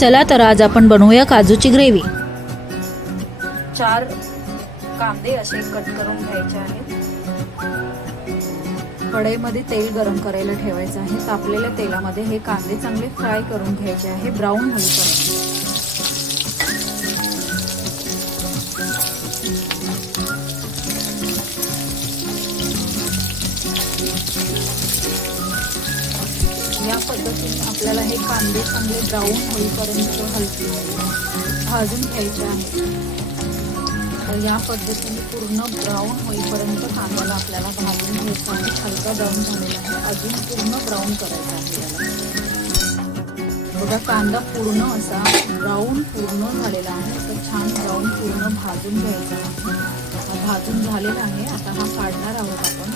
चला तर आज आपण बनवूया काजूची ग्रेव्ही। 4 कांदे असे कट करून घ्यायचे आहेत। कढईमध्ये तेल गरम करायला ठेवायचं आहे। तापलेल्या तेलामध्ये हे कांदे चांगले फ्राय करून घ्यायचे आहे, ब्राऊन होईपर्यंत। या पद्धतीने आपल्याला हे कांदे चांगले ब्राऊन होईपर्यंत हलके भाजून घ्यायचे आहे। तर या पद्धतीने पूर्ण ब्राऊन होईपर्यंत कांद्याला आपल्याला भाजून घ्यायचा आहे। हलका ब्राऊन झालेला आहे, अजून पूर्ण ब्राऊन करायचा आहे याला। बघा कांदा पूर्ण असा ब्राऊन पूर्ण झालेला आहे। तर छान ब्राऊन पूर्ण भाजून घ्यायचा आहे। भाजून झालेला आहे, आता हा काढणार आहोत आपण।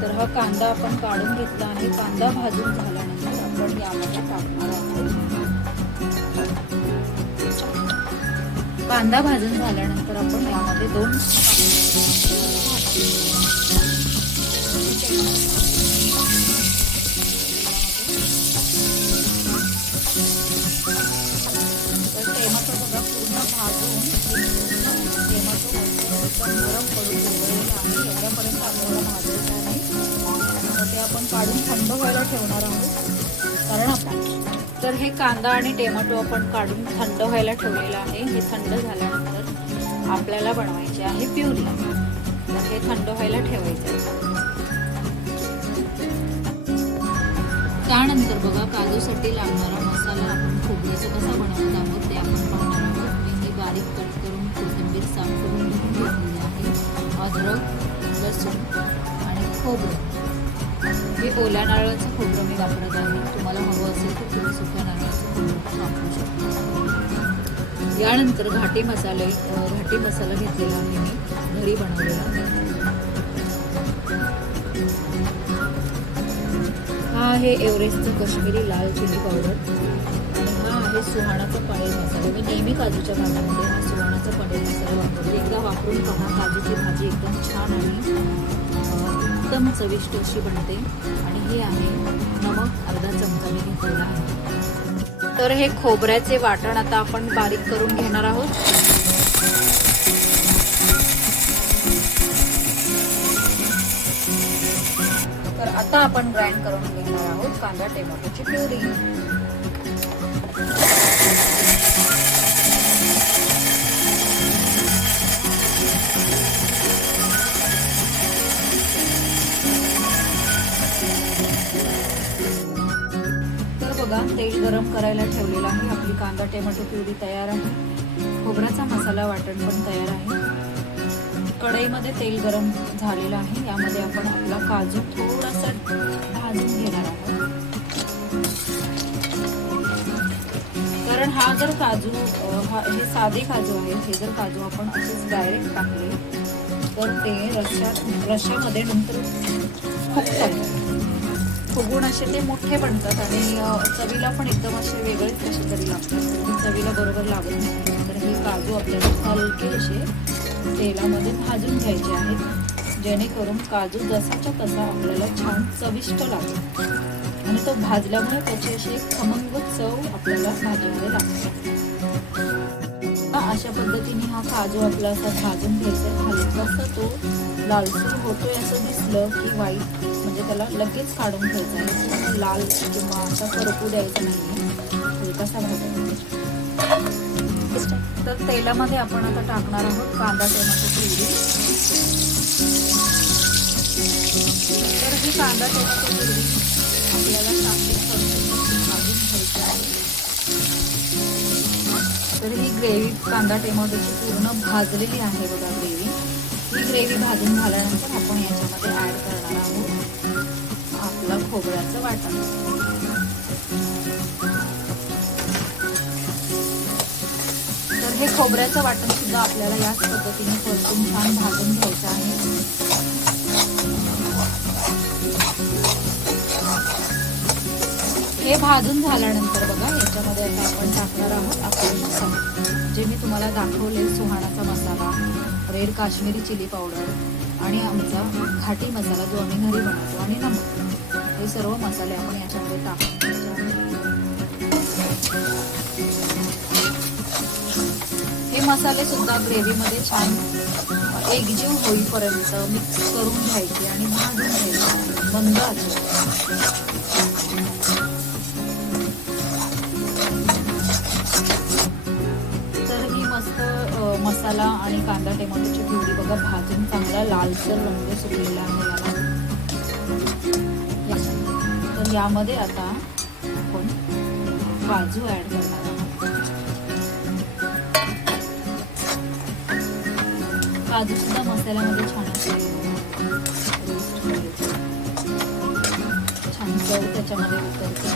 तर हा कांदा आपण काढून घेतला आहे। कांदा भाजून झाल्यानंतर आपण यामध्ये टाकणार आहोत। कांदा भाजून झाल्यानंतर आपण यामध्ये 2 टोमॅटो बघा पूर्ण भाजून टोमॅटो एकदम गरम करून ठेवलेला आहे। एवढ्यापर्यंत आपल्याला भाजायचं आहे। तर ते आपण काढून थंड व्हायला ठेवणार आहोत। कारण आपण तर हे कांदा आणि टोमॅटो आपण काढून थंड व्हायला ठेवलेला आहे। हे थंड झाल्यानंतर आपल्याला बनवायचे आहे प्युरी। तर हे थंड व्हायला ठेवायचं आहे। त्यानंतर बघा काजूसाठी लागणारा मसाला आपण खोबऱ्याचा कसा बनवत आहोत ते आपण पाहणार आहोत। मी हे बारीक कट करून कोथिंबीर साफ करून घेतलेली आहे। अद्रक, लसूण आणि खोबरं हे ओल्या नारळाचं खोबरं मी वापरत आहे। तुम्हाला हवं असेल तर तुम्ही सुक्या नारळाचं खोबरं पण वापरू शकता। यानंतर घाटी मसाला घेतलेला आहे मी घरी बनवलेला। हा आहे एव्हरेस्टचं काश्मीरी लाल चिली पावडर आणि हा आहे सुहाणाचा पनीर मसाला। मी नेहमी काजूच्या भाजीमध्ये हा सुहाणाचा पनीर मसाला वापरते। एकदा वापरून पहा, काजूची भाजी एकदम छान आणि एकदम चविष्ट अशी बनते। आणि हे आहे नमक, अर्धा चमचा मी घेतलेला आहे। तर हे खोबऱ्याचे वाटण आता आपण बारीक करून घेणार आहोत। तर आता आपण ग्राइंड करून घेणार आहोत कांदा टोमॅटोची प्युरी। तर बघा तेल गरम करायला ठेवलेलं आहे। आपली कांदा टोमॅटो प्युरी तयार आहे। खोबऱ्याचा मसाला वाटण पण तयार आहे। कढईमध्ये तेल गरम झालेलं आहे। यामध्ये आपण आपला काजू थोडासा भाजून घेणार आहोत। कारण हा जर काजू हे साधे काजू आहेत, हे जर काजू आपण असेच डायरेक्ट टाकले तर ते रश्यामध्ये नंतर फुगून असे ते मोठे बनतात आणि चवीला पण एकदम असे वेगळेच कसे तरी लागतात, चवीला बरोबर लागत नाही। तर हे काजू आपल्याला हलके असे तेलामध्ये भाजून घ्यायचे आहेत, जेणेकरून काजू जसाच्या तसा आपल्याला छान चविष्ट लागेल आणि तो भाजल्यामुळे त्याची अशी एक खमंग चव आपल्याला भाजीमध्ये लागते। अशा पद्धतीने हा काजू आपला असा भाजून घ्यायचा आहे। हलकासा तो लालसर होतोय असं दिसलं की वाईट म्हणजे त्याला लगेच काढून घ्यायचा आहे। लाल किंवा असा करपू द्यायचा नाही, हलकासा भाजायचा। तर तेलामध्ये आपण आता टाकणार आहोत कांदा टोमॅटो प्युरी। तर ही कांदा टोमॅटो प्युरी आपल्याला चांगली भाजून घ्यायची आहे। तर ही ग्रेव्ही कांदा टोमॅटोची पूर्ण भाजलेली आहे बघा ग्रेव्ही। ही ग्रेव्ही भाजून झाल्यानंतर आपण याच्यामध्ये ऍड करणार आहोत आपला खोबऱ्याचं वाटण। तर हे खोबऱ्याचं वाटण सुद्धा आपल्याला याच पद्धतीने परतून छान भाजून घ्यायचं आहे। हे भाजून झाल्यानंतर बघा याच्यामध्ये आता आपण टाकणार आहोत आपले मसाले, जे मी तुम्हाला दाखवले। सुहाणाचा मसाला, रेड काश्मीरी चिली पावडर आणि आमचा घाटी मसाला जो आम्ही घरी बनवतो आणि नमक, हे सर्व मसाले आपण याच्यामध्ये टाकून हे मसाले सुद्धा ग्रेव्हीमध्ये छान एकजीव होईपर्यंत मिक्स करून घ्यायचे आणि भाजून घ्यायचे मंद आचेवर. तर ही मस्त मसाला आणि कांदा टोमॅटोची प्युरी बघा भाजून चांगला लालसर रंग सुटलेला आहे याला. तर यामध्ये आता आपण काजू ऍड करणार आहोत. काजू सुद्धा मसाल्यामध्ये छान असे छान चव त्याच्यामध्ये उतरते.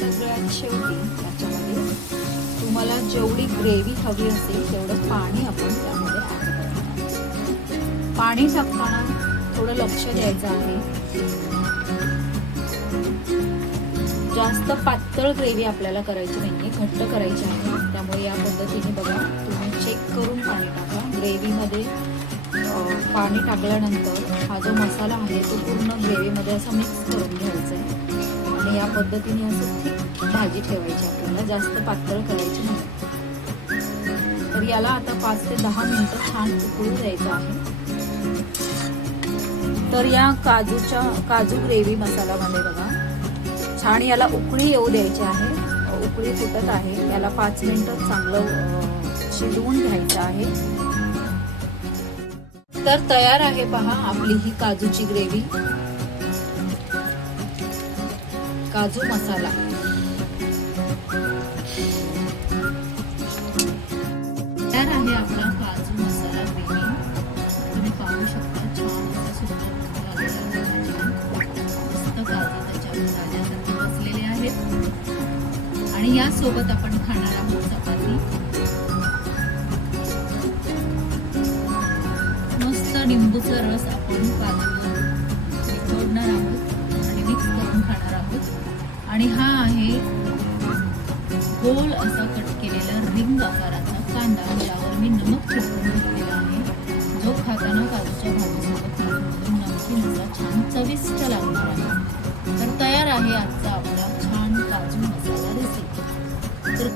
सगळ्यात शेवटी त्याच्यामध्ये तुम्हाला जेवढी ग्रेव्ही हवी असेल तेवढं पाणी आपण त्यामध्ये ऍड करणार. पाणी टाकताना थोडं लक्ष द्यायचं आहे. जास्त पातळ ग्रेव्ही आपल्याला करायची नाहीये, घट्ट करायची आहे. त्यामुळे या पद्धतीने बघा तुम्ही चेक करून पाणी टाका. ग्रेव्हीमध्ये पाणी टाकल्यानंतर हा जो मसाला आहे तो पूर्ण ग्रेव्हीमध्ये असं मिक्स करून घ्यायचा आहे आणि या पद्धतीने असं थिक भाजी ठेवायची आपल्याला, जास्त पातळ करायची नाही. तर याला आता 5 ते 10 मिनिटं छान उकळू द्यायचं आहे. तर या काजू ग्रेव्ही मसाल्यामध्ये बघा छान याला उकळी येऊ द्यायची आहे. उकळी फुटत आहे, याला 5 मिनिटं चांगलं शिजवून घ्यायचं आहे. तर तयार आहे पहा आपली ही काजूची ग्रेव्ही, काजू मसाला. तयार आहे आपला काजू मसाला ग्रेव्ही. तुम्ही पाहू शकता छान असा सुंदर मस्त काजू त्याच्यावर राजासारखे बसलेले आहेत आणि यासोबत आपण खाणार आहोत चपाती. मस्त लिंबूचा रस आपण काजूवर निथळणार आहोत आणि मिक्स करून खाणार आहोत. आणि हा आहे गोल असा कट केलेला रिंग आकाराचा कांदा, ज्यावर मी नमक चिकटून घेतलेला आहे, जो खाताना काजूच्या भाजीसोबत मधून नमकीन असा छान चविष्ट लागणार आहे. तर तयार आहे आजचा आपला छान काजू मसाला रेसिपी. तर